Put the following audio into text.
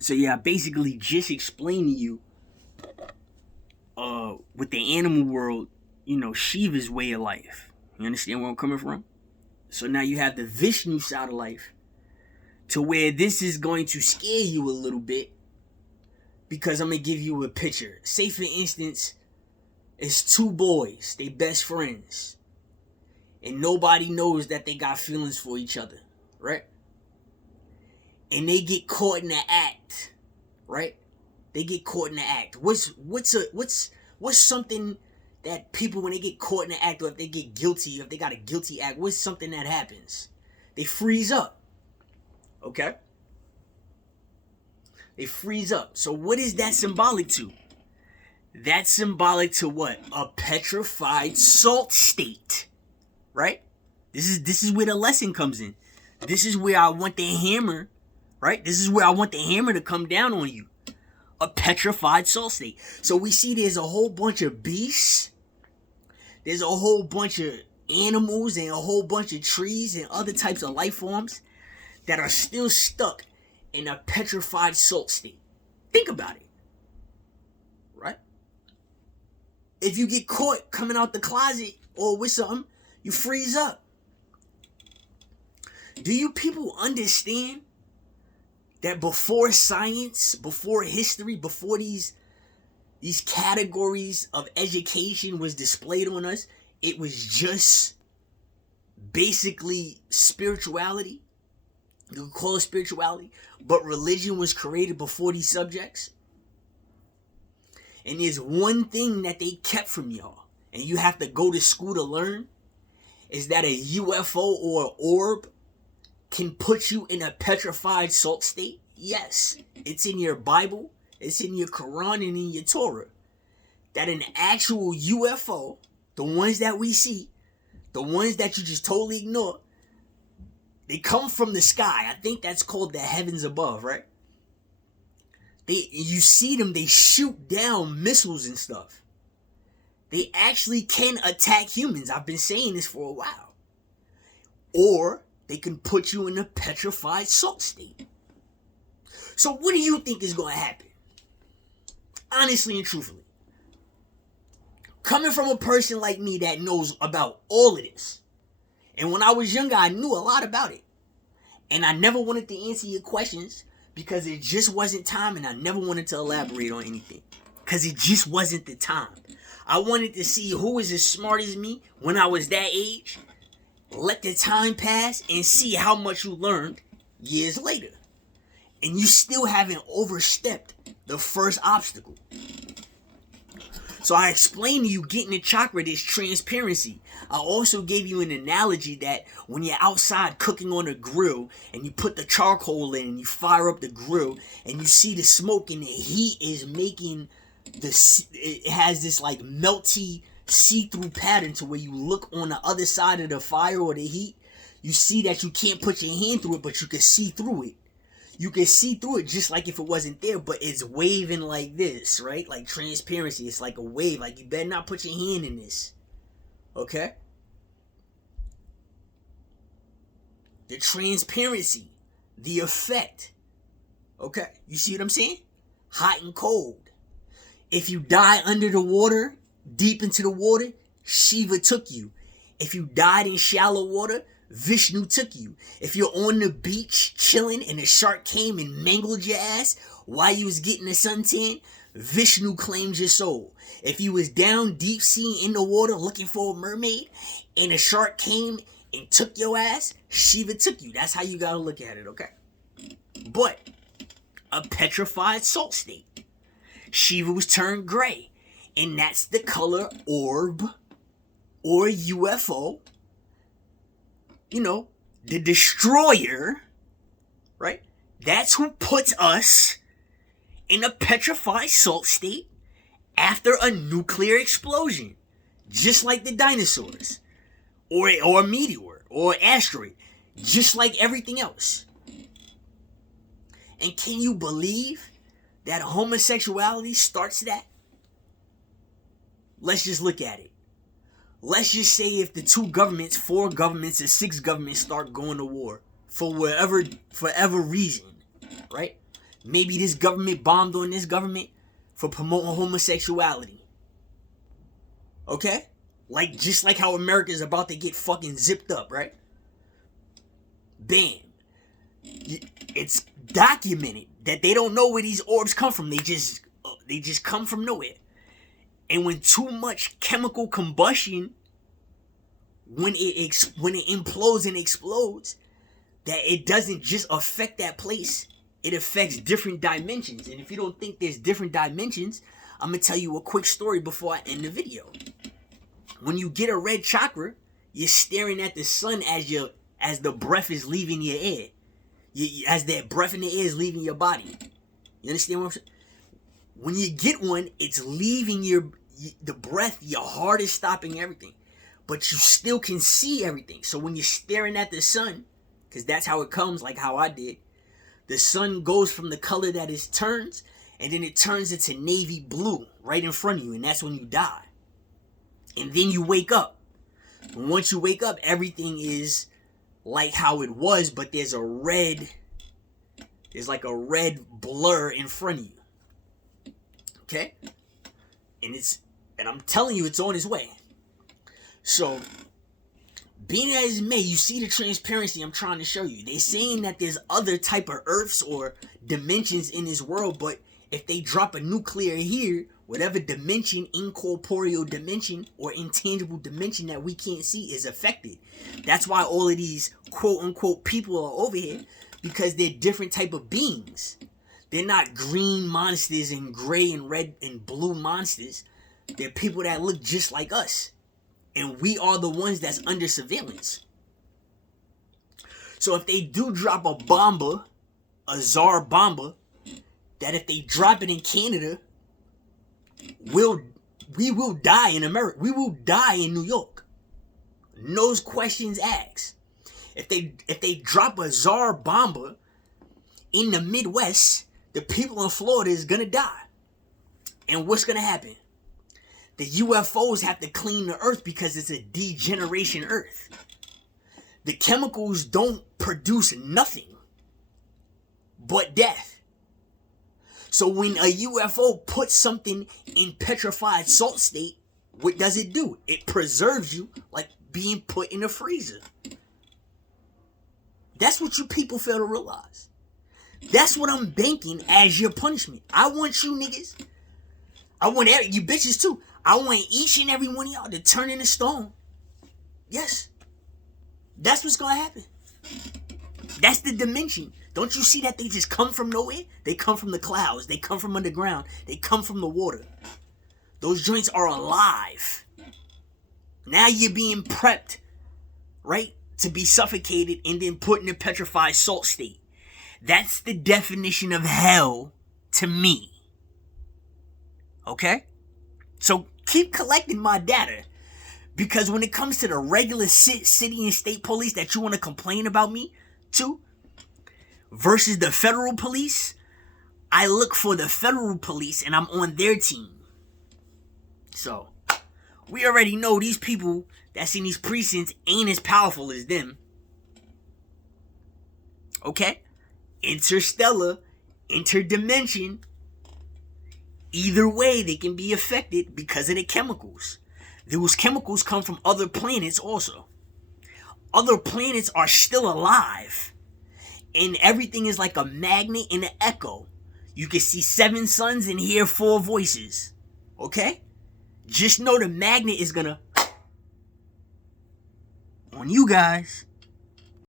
So yeah, I basically just explained to you, with the animal world, Shiva's way of life. You understand where I'm coming from? So now you have the Vishnu side of life, to where this is going to scare you a little bit, because I'm gonna give you a picture. Say for instance, it's two boys, they best friends, and nobody knows that they got feelings for each other, right? And they get caught in the act, right? They get caught in the act. What's something that people, when they get caught in the act, or if they get guilty, if they got a guilty act, what's something that happens? They freeze up. Okay? They freeze up. So what is that symbolic to? That's symbolic to what? A petrified salt state. Right? This is where the lesson comes in. This is where I want the hammer, right? This is where I want the hammer to come down on you. A petrified salt state. So we see there's a whole bunch of beasts. There's a whole bunch of animals and a whole bunch of trees and other types of life forms that are still stuck in a petrified salt state. Think about it. Right? If you get caught coming out the closet or with something, you freeze up. Do you people understand that before science, before history, before these categories of education was displayed on us, it was just basically spirituality? You could call it spirituality, but religion was created before these subjects. And there's one thing that they kept from y'all, and you have to go to school to learn, is that a UFO or an orb can put you in a petrified salt state. Yes, it's in your Bible, it's in your Quran, and in your Torah, that an actual UFO, the ones that we see, the ones that you just totally ignore, they come from the sky. I think that's called the heavens above, right? You see them, they shoot down missiles and stuff. They actually can attack humans. I've been saying this for a while. Or they can put you in a petrified salt state. So what do you think is going to happen? Honestly and truthfully. Coming from a person like me that knows about all of this. And when I was younger, I knew a lot about it. And I never wanted to answer your questions because it just wasn't time, and I never wanted to elaborate on anything because it just wasn't the time. I wanted to see who was as smart as me when I was that age, let the time pass, and see how much you learned years later. And you still haven't overstepped the first obstacle. So I explained to you, getting the chakra is transparency. I also gave you an analogy that when you're outside cooking on a grill and you put the charcoal in and you fire up the grill and you see the smoke and the heat is making it has this like melty see-through pattern to where you look on the other side of the fire or the heat, you see that you can't put your hand through it, but you can see through it. You can see through it just like if it wasn't there, but it's waving like this, right? Like transparency. It's like a wave. Like, you better not put your hand in this. Okay? The transparency. The effect. Okay? You see what I'm saying? Hot and cold. If you die under the water, deep into the water, Shiva took you. If you died in shallow water, Vishnu took you. If you're on the beach chilling and a shark came and mangled your ass while you was getting a suntan, Vishnu claimed your soul. If you was down deep sea in the water looking for a mermaid and a shark came and took your ass, Shiva took you. That's how you gotta look at it, okay? But a petrified salt state. Shiva was turned gray, and that's the color orb or UFO. You know, the destroyer, right? That's who puts us in a petrified salt state after a nuclear explosion. Just like the dinosaurs. Or a meteor. Or an asteroid. Just like everything else. And can you believe that homosexuality starts that? Let's just look at it. Let's just say if the 2 governments, 4 governments, and 6 governments start going to war for whatever reason, right? Maybe this government bombed on this government for promoting homosexuality. Okay? Like, just like how America is about to get fucking zipped up, right? Bam. It's documented that they don't know where these orbs come from. They just come from nowhere. And when too much chemical combustion, when it implodes and explodes, that it doesn't just affect that place, it affects different dimensions. And if you don't think there's different dimensions, I'm going to tell you a quick story before I end the video. When you get a red chakra, you're staring at the sun as the breath is leaving your air. As that breath in the air is leaving your body. You understand what I'm saying? When you get one, it's leaving the breath, your heart is stopping everything. But you still can see everything. So when you're staring at the sun, because that's how it comes, like how I did, the sun goes from the color that it turns, and then it turns into navy blue right in front of you, and that's when you die. And then you wake up. And once you wake up, everything is like how it was, but there's like a red blur in front of you. Okay? And I'm telling you, it's on its way. So, being as it may, you see the transparency I'm trying to show you. They're saying that there's other type of earths or dimensions in this world, but if they drop a nuclear here, whatever dimension, incorporeal dimension or intangible dimension that we can't see is affected. That's why all of these quote-unquote people are over here, because they're different type of beings. They're not green monsters and gray and red and blue monsters. They're people that look just like us. And we are the ones that's under surveillance. So if they do drop a bomber, a Tsar bomber, that if they drop it in Canada, we will die in America. We will die in New York. No questions asked. If they drop a Tsar bomber in the Midwest, the people in Florida is gonna die. And what's gonna happen? The UFOs have to clean the earth because it's a degeneration earth. The chemicals don't produce nothing but death. So when a UFO puts something in petrified salt state, what does it do? It preserves you like being put in a freezer. That's what you people fail to realize. That's what I'm banking as your punishment. I want you niggas. I want you bitches too. I want each and every one of y'all to turn into stone. Yes. That's what's going to happen. That's the dimension. Don't you see that they just come from nowhere? They come from the clouds. They come from underground. They come from the water. Those joints are alive. Now you're being prepped, right, to be suffocated and then put in a petrified salt state. That's the definition of hell to me. Okay? So keep collecting my data. Because when it comes to the regular city and state police that you want to complain about me to, versus the federal police, I look for the federal police and I'm on their team. So, we already know these people that's in these precincts ain't as powerful as them. Okay? Interstellar, interdimension. Either way, they can be affected because of the chemicals. Those chemicals come from other planets also. Other planets are still alive. And everything is like a magnet and an echo. You can see 7 suns and hear 4 voices. Okay? Just know the magnet is gonna on you guys.